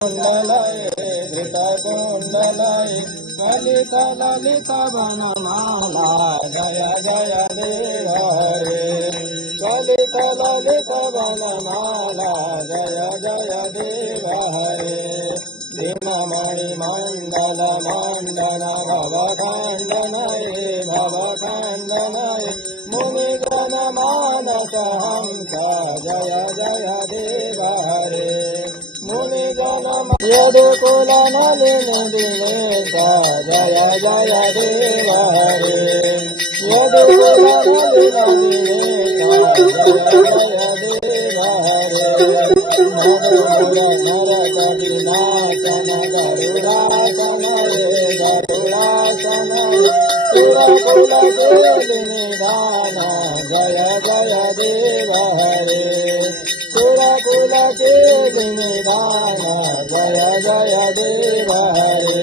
कुण्डलये धृतकुण्डलये ललित ललित वनमाला जय जय देव हरे ललित ललित वनमाला जय जय देव हरे दीनमणि मण्डल मण्डन भवखण्डनये भवखण्डनये मुनिजन मानस हंस जय जय देव हरे मुनिजन यदुकुल नलिनी दिनेश जय जय देव हरे यदुकुल नलिनी दिनेश जय जय देव हरे नरक विनाशन गरुडासन गरुडासन सुरकुल निधान जय जय देव हरे सुरकुल निधान जय जय देव हरे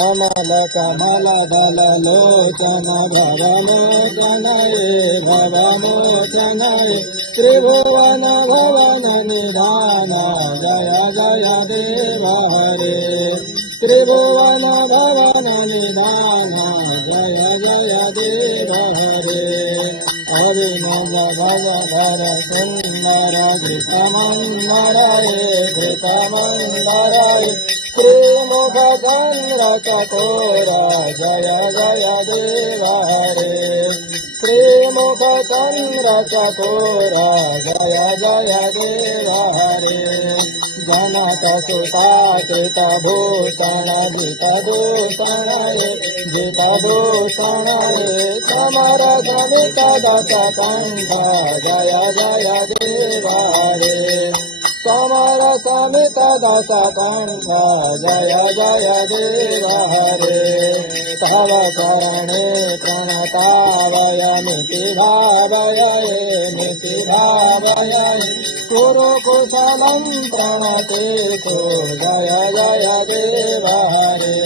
अमल कमल दल लोचन भवमोचनये त्रिभुवन भवन निधान जय जय देव हरे त्रिभुवन भवन निधान जय जय देव हरे हरिनंद भगधर सुंदर घृतमंदराय श्रीमुख चंद्र चकोर जय जय देव हरे श्रीमुख चंद्र चकोर जय जय देव हरे जनक सुताकृत भूषण जितभूषणये समर जनित दश कंठ जय जय देव हरे समर समित दश कंठ जय जय देव हरे तव चरणे प्रणतावयमिति भावये कुरु कुशलं प्रणतेषु जय जय देव हरे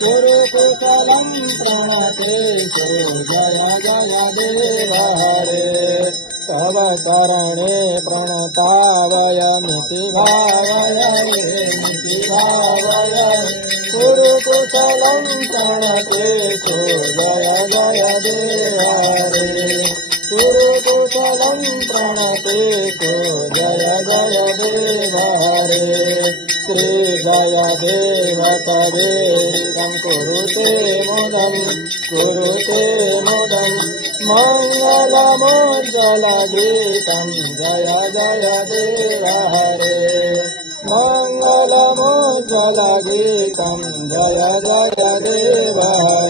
कुरु कुशलं प्रणतेषु जय जय देव हरे तव चरणे प्रणतावयमिति भावये कुरु कुशलं प्रणतेषु जय जय देव हरे कुरु कुशलं प्रणतेषु जय जय देव हरे श्री जय देव तदेकं कुरुते मुदं मङ्गलमोज्ज्वलगीतं जय जय देव हरे मङ्गलमोज्ज्वलगीतं जय जय देव हरे